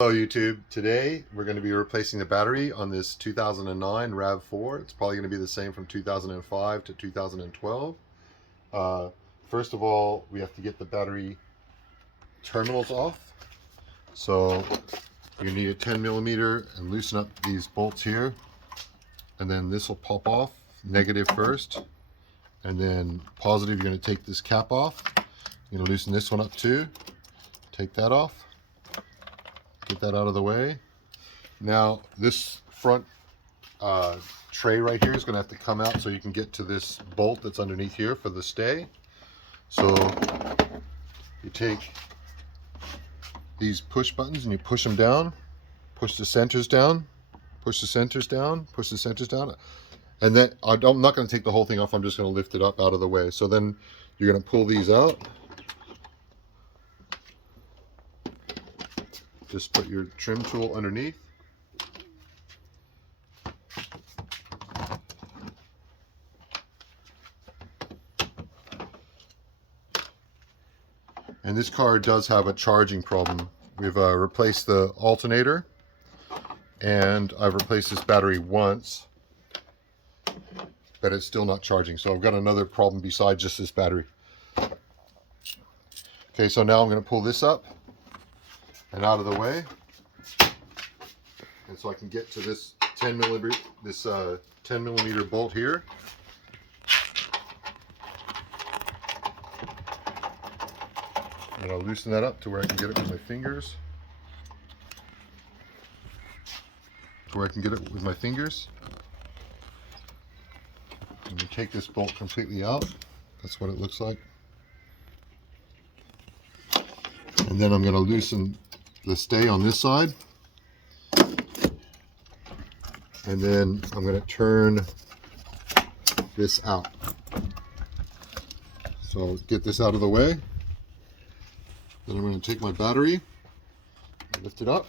Hello YouTube. Today we're going to be replacing the battery on this 2009 Rav4. It's probably going to be the same from 2005 to 2012. First of all, we have to get the battery terminals off. So you need a 10 millimeter and loosen up these bolts here. And then this will pop off, negative first. And then positive, you're going to take this cap off. You're going to loosen this one up too. Take that off. Get that out of the way. Now this front tray right here is going to have to come out so you can get to this bolt that's underneath here for the stay. So you take these push buttons and you push them down, push the centers down, push the centers down, push the centers down, and then I'm not going to take the whole thing off. I'm just going to lift it up out of the way. So then you're going to pull these out. Just put your trim tool underneath. And this car does have a charging problem. We've replaced the alternator, and I've replaced this battery once, but it's still not charging. So I've got another problem besides just this battery. Okay, so now I'm going to pull this up and out of the way, and so I can get to this 10 millimeter bolt here. And I'll loosen that up to where I can get it with my fingers. And you take this bolt completely out. That's what it looks like. And then I'm going to loosen the stay on this side, and then I'm going to turn this out. So get this out of the way. Then I'm going to take my battery, lift it up,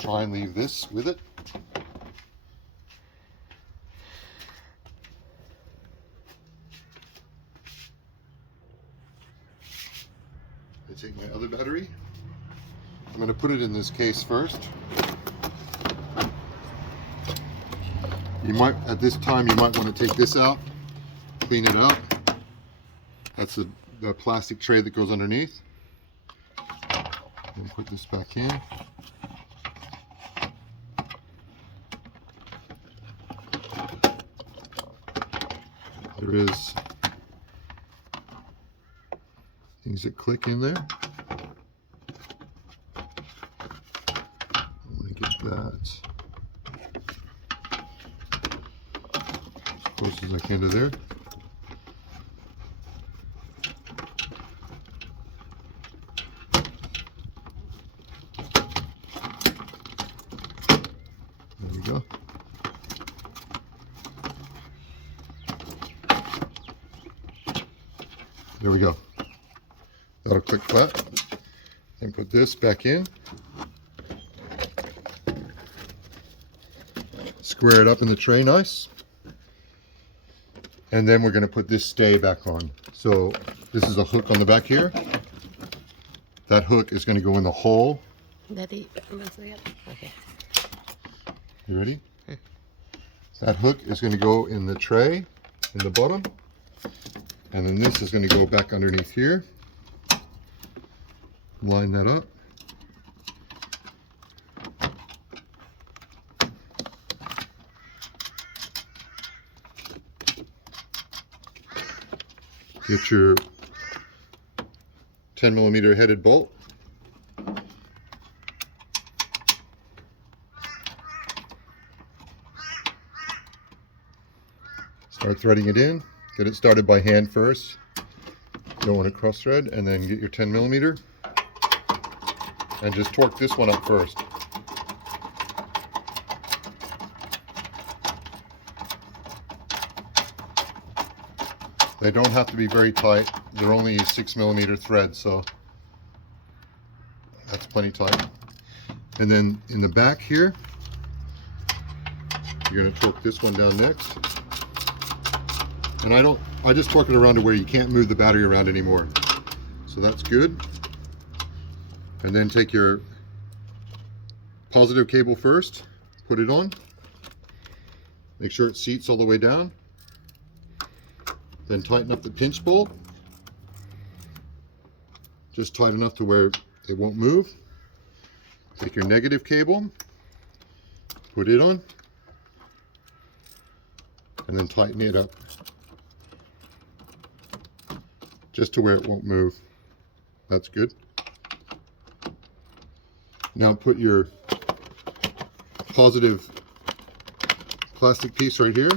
try and leave this with it. I take my other battery. I'm going to put it in this case first. At this time, you might want to take this out, clean it up. That's the plastic tray that goes underneath. And put this back in. There is things that click in there. Let me get that as close as I can to there. There we go. There we go. That'll click flat. And put this back in. Square it up in the tray nice. And then we're going to put this stay back on. So this is a hook on the back here. That hook is going to go in the hole. Okay. You ready? That hook is going to go in the tray in the bottom. And then this is going to go back underneath here. Line that up. Get your 10 millimeter headed bolt. Start threading it in. Get it started by hand first. You don't want to cross thread, and then get your 10 millimeter and just torque this one up first. They don't have to be very tight. They're only 6 millimeter threads, so that's plenty tight. And then in the back here, you're going to torque this one down next. And I just torque it around to where you can't move the battery around anymore. So that's good. And then take your positive cable first, put it on, make sure it seats all the way down, then tighten up the pinch bolt, just tight enough to where it won't move. Take your negative cable, put it on, and then tighten it up just to where it won't move. That's good. Now put your positive plastic piece right here,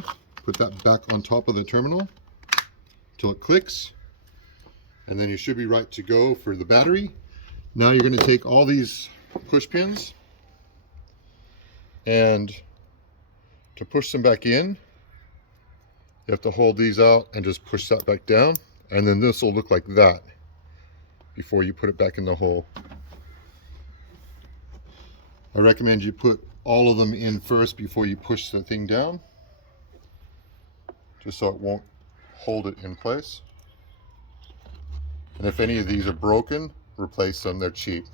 put that back on top of the terminal till it clicks, and then you should be right to go for the battery. Now you're going to take all these push pins, and to push them back in, you have to hold these out and just push that back down, and then this will look like that before you put it back in the hole. I recommend you put all of them in first before you push the thing down, just so it won't hold it in place. And if any of these are broken, replace them, they're cheap.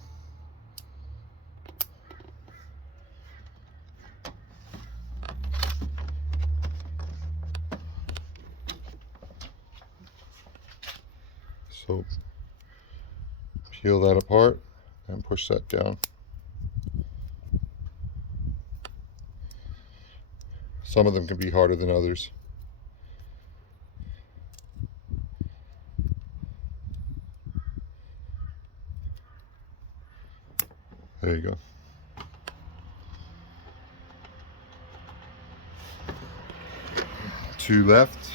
So peel that apart and push that down. Some of them can be harder than others. There you go. Two left.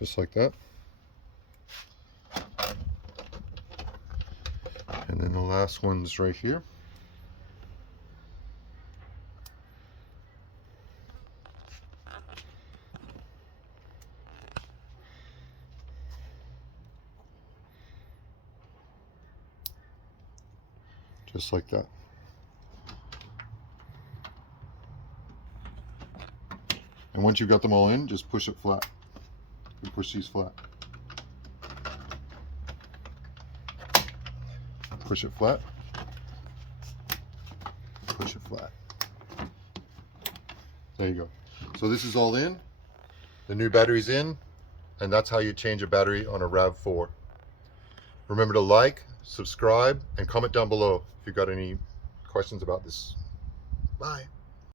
Just like that. And then the last one's right here. Just like that. And once you've got them all in, just push it flat. You push these flat. Push it flat. Push it flat. There you go. So this is all in. The new battery's in, and that's how you change a battery on a RAV4. Remember to like, subscribe, and comment down below if you've got any questions about this. Bye.